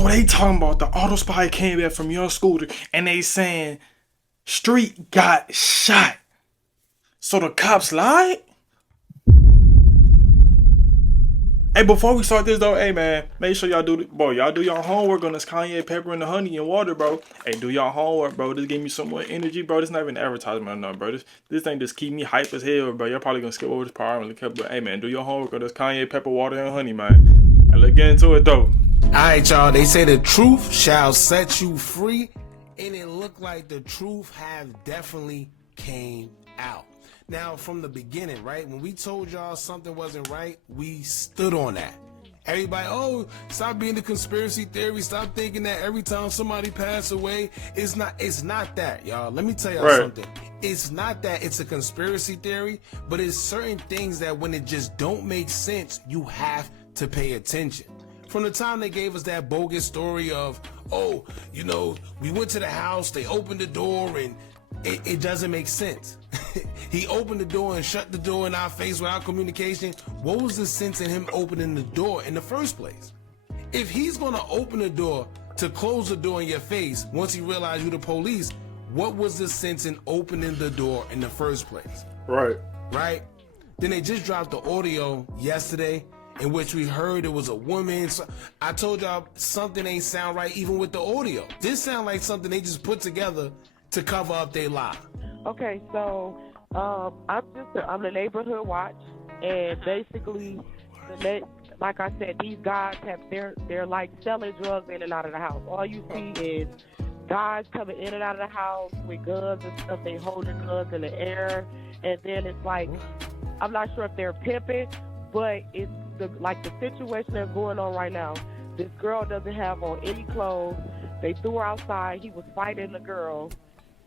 So they talking about the Autospy came back from your scooter and they saying Street got shot. So the cops lied? Hey, before we start this though, hey man, make sure y'all do your homework on this Kanye pepper and the honey and water, bro. Hey, do y'all homework, bro. This give me some more energy, bro. This not even an advertisement or nothing, bro. This thing just keep me hype as hell, bro. Y'all probably gonna skip over this part, but hey man, do your homework on this Kanye pepper, water, and honey, man. And let's get into it though. Alright, y'all, they say the truth shall set you free, and it looked like the truth have definitely came out. Now, from the beginning, right, when we told y'all something wasn't right, we stood on that. Everybody, oh, stop being the conspiracy theory, stop thinking that every time somebody passes away, it's not that, y'all. Let me tell y'all something. It's not that it's a conspiracy theory, but it's certain things that when it just don't make sense, you have to pay attention. From the time they gave us that bogus story of, oh, you know, we went to the house, they opened the door, and it doesn't make sense. He opened the door and shut the door in our face without communication. What was the sense in him opening the door in the first place? If he's gonna open the door to close the door in your face once he realized you the police, what was the sense in opening the door in the first place? Right? Then they just dropped the audio yesterday in which we heard it was a woman. So I told y'all something ain't sound right even with the audio. This sound like something they just put together to cover up their lie. Okay, so I'm the neighborhood watch, and basically, like I said, these guys they're like selling drugs in and out of the house. All you see is guys coming in and out of the house with guns and stuff. They holding guns in the air, and then it's like, I'm not sure if they're pimping, but it's the situation that's going on right now. This girl doesn't have on any clothes. They threw her outside. He was fighting the girl.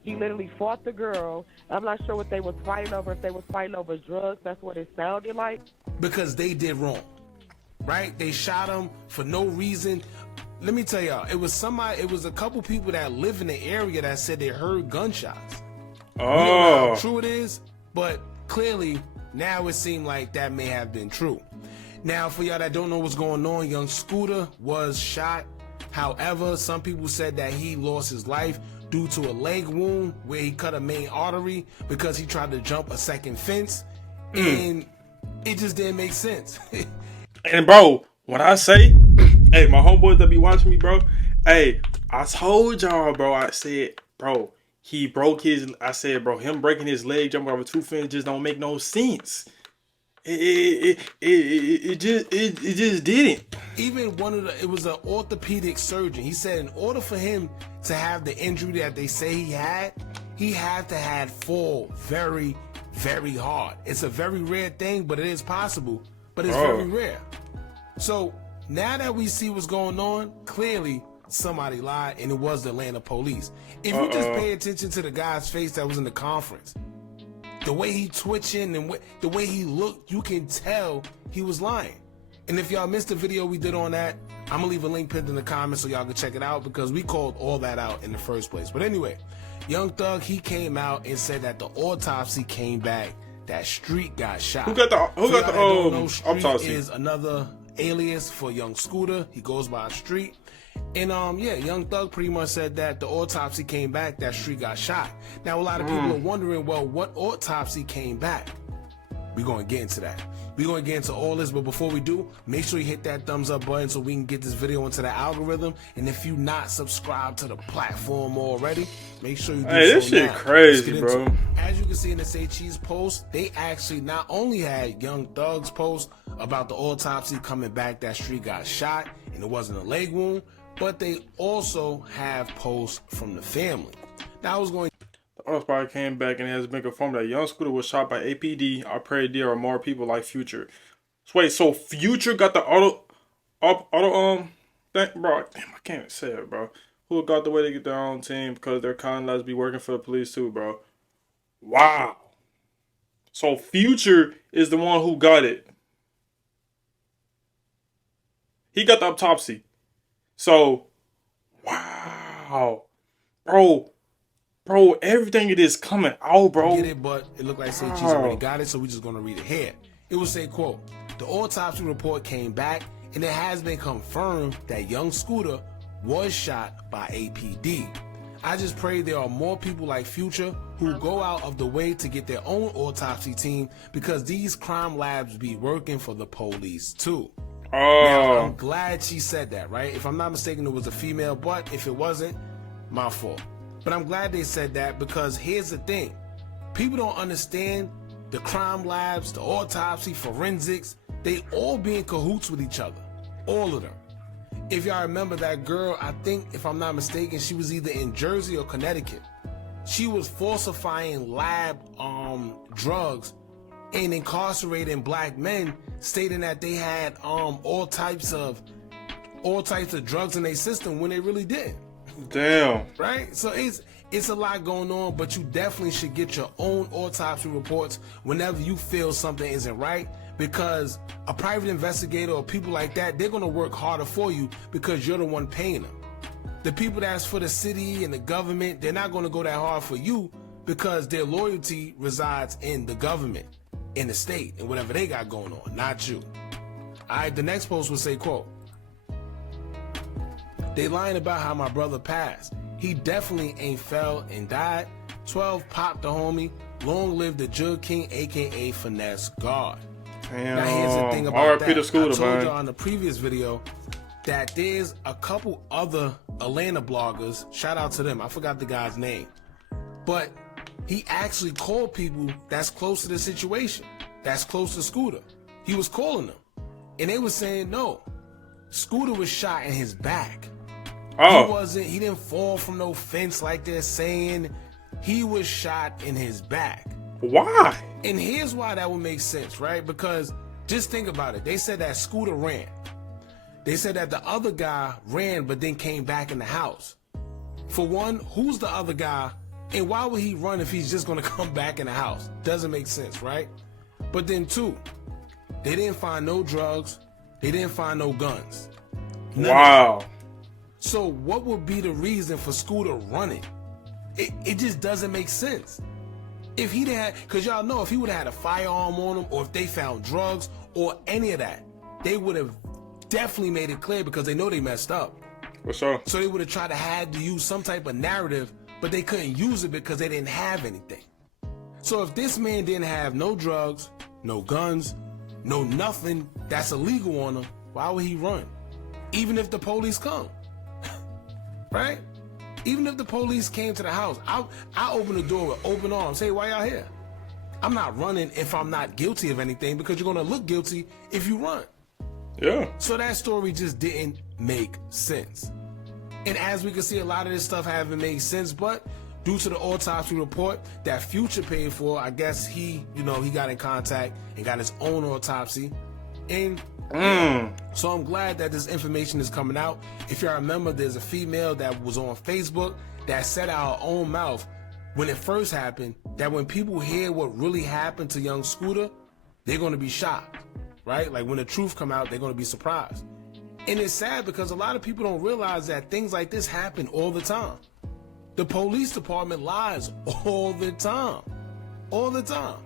He literally fought the girl. I'm not sure what they was fighting over. If they was fighting over drugs, that's what it sounded like. Because they did wrong, right? They shot him for no reason. Let me tell y'all, it was a couple people that live in the area that said they heard gunshots. We don't know how true it is, but clearly now it seemed like that may have been true. Now, for y'all that don't know what's going on, young Scooter was shot. However, some people said that he lost his life due to a leg wound where he cut a main artery because he tried to jump a second fence, and it just didn't make sense. And bro, when I say, hey, my homeboys that be watching me, bro, hey, I told y'all, bro, I said, bro, him breaking his leg, jumping over two fences just don't make no sense. It just didn't. Even it was an orthopedic surgeon. He said in order for him to have the injury that they say he had to have fall very, very hard. It's a very rare thing, but it is possible. But it's very rare. So now that we see what's going on, clearly somebody lied, and it was the Atlanta police. If you just pay attention to the guy's face that was in the conference, the way he twitching and the way he looked, you can tell he was lying. And if y'all missed the video we did on that, I'm gonna leave a link pinned in the comments so y'all can check it out, because we called all that out in the first place. But anyway, Young Thug, he came out and said that the autopsy came back that Street got shot. Who got the Street autopsy? Is another alias for Young Scooter. He goes by Street. And Young Thug pretty much said that the autopsy came back that Street got shot. Now a lot of people are wondering, well, what autopsy came back? We're going to get into that. We're going to get into all this, but before we do, make sure you hit that thumbs up button so we can get this video into the algorithm. And if you not subscribed to the platform already, make sure you do Hey, this shit crazy, bro. As you can see in the Say Cheese post, they actually not only had Young Thug's post about the autopsy coming back that Street got shot and it wasn't a leg wound, but they also have posts from the family. Now I was going. The Autospy came back and has been confirmed that Young Scooter was shot by APD. I pray there are more people like Future. So wait, so Future got the thing, bro? Damn, I can't say it, bro. Who got the way to get their own team because they're kind of be working for the police too, bro. Wow. So Future is the one who got it. He got the autopsy. So, wow, bro, everything it is coming out, bro. Get it, but it looked like Say Cheese already got it, so we're just gonna read it here. It will say, quote, the autopsy report came back, and it has been confirmed that Young Scooter was shot by APD. I just pray there are more people like Future who go out of the way to get their own autopsy team, because these crime labs be working for the police too. Now, I'm glad she said that, right? If I'm not mistaken, it was a female, but if it wasn't, my fault. But I'm glad they said that, because here's the thing. People don't understand the crime labs, the autopsy, forensics, they all be in cahoots with each other. All of them. If y'all remember that girl, I think, if I'm not mistaken, she was either in Jersey or Connecticut. She was falsifying lab drugs and incarcerating black men, stating that they had all types of drugs in their system when they really didn't. Damn. Right? So it's a lot going on, but you definitely should get your own autopsy reports whenever you feel something isn't right, because a private investigator or people like that, they're going to work harder for you because you're the one paying them. The people that's for the city and the government, they're not going to go that hard for you because their loyalty resides in the government, in the state, and whatever they got going on, not you. All right, the next post will say, quote, "They lying about how my brother passed. He definitely ain't fell and died. 12 popped the homie. Long live the Jug King, aka Finesse God." Damn. Now here's the thing about R.I.P. that. to Scooter, I told man. y'all in the previous video that there's a couple other Atlanta bloggers, shout out to them, I forgot the guy's name, but he actually called people that's close to the situation, that's close to Scooter. He was calling them, and they were saying, no, Scooter was shot in his back. He didn't fall from no fence like they're saying. He was shot in his back. Why? And here's why that would make sense, right? Because just think about it. They said that Scooter ran. They said that the other guy ran but then came back in the house. For one, who's the other guy? And why would he run if he's just going to come back in the house? Doesn't make sense, right? But then two, they didn't find no drugs. They didn't find no guns. Wow. So what would be the reason for Scooter running? It just doesn't make sense. If he didn't have, because y'all know if he would have had a firearm on him, or if they found drugs or any of that, they would have definitely made it clear, because they know they messed up. For sure. So they would have tried to use some type of narrative, but they couldn't use it because they didn't have anything. So if this man didn't have no drugs, no guns, no nothing that's illegal on him, why would he run? Even if the police come. Right? Even if the police came to the house, I open the door with open arms. Hey, why y'all here? I'm not running if I'm not guilty of anything, because you're going to look guilty if you run. Yeah. So that story just didn't make sense. And as we can see, a lot of this stuff haven't made sense, but due to the autopsy report that Future paid for, I guess he got in contact and got his own autopsy. And so I'm glad that this information is coming out. If y'all remember, there's a female that was on Facebook that said out her own mouth when it first happened that when people hear what really happened to young Scooter, they're going to be shocked, right? Like when the truth come out, they're going to be surprised. And it's sad because a lot of people don't realize that things like this happen all the time. The police department lies all the time. All the time.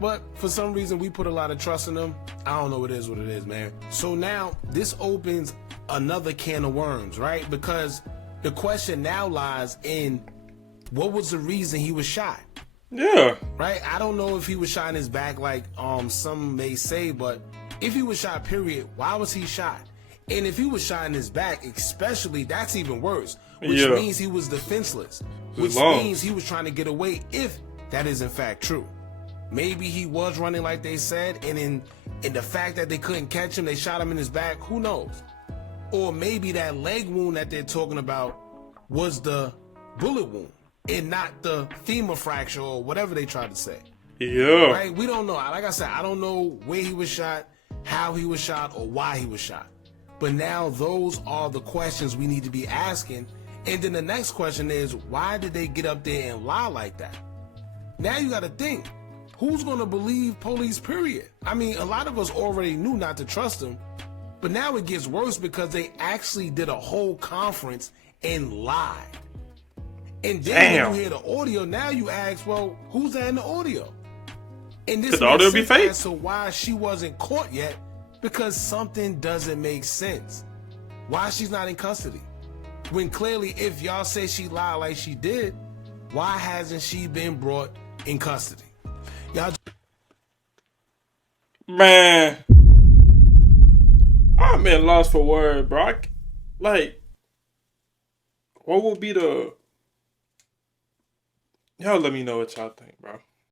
But for some reason, we put a lot of trust in them. I don't know what it is, man. So now this opens another can of worms, right? Because the question now lies in what was the reason he was shot? Yeah. Right? I don't know if he was shot in his back like some may say, but if he was shot, period, why was he shot? And if he was shot in his back, especially, that's even worse, which means he was defenseless, which means he was trying to get away, if that is in fact true. Maybe he was running like they said, and in the fact that they couldn't catch him, they shot him in his back, who knows? Or maybe that leg wound that they're talking about was the bullet wound and not the femur fracture or whatever they tried to say. Yeah. Right? We don't know. Like I said, I don't know where he was shot, how he was shot, or why he was shot. But now those are the questions we need to be asking. And then the next question is, why did they get up there and lie like that? Now you got to think, who's going to believe police, period? I mean, a lot of us already knew not to trust them, but now it gets worse because they actually did a whole conference and lied. And then when you hear the audio, now you ask, well, who's that in the audio? And this the audio be fake? as to why she wasn't caught yet, because something doesn't make sense. Why she's not in custody? When clearly, if y'all say she lied like she did, why hasn't she been brought in custody? Y'all, Man, I'm at lost for words, bro. Like, what would be the... Y'all let me know what y'all think, bro.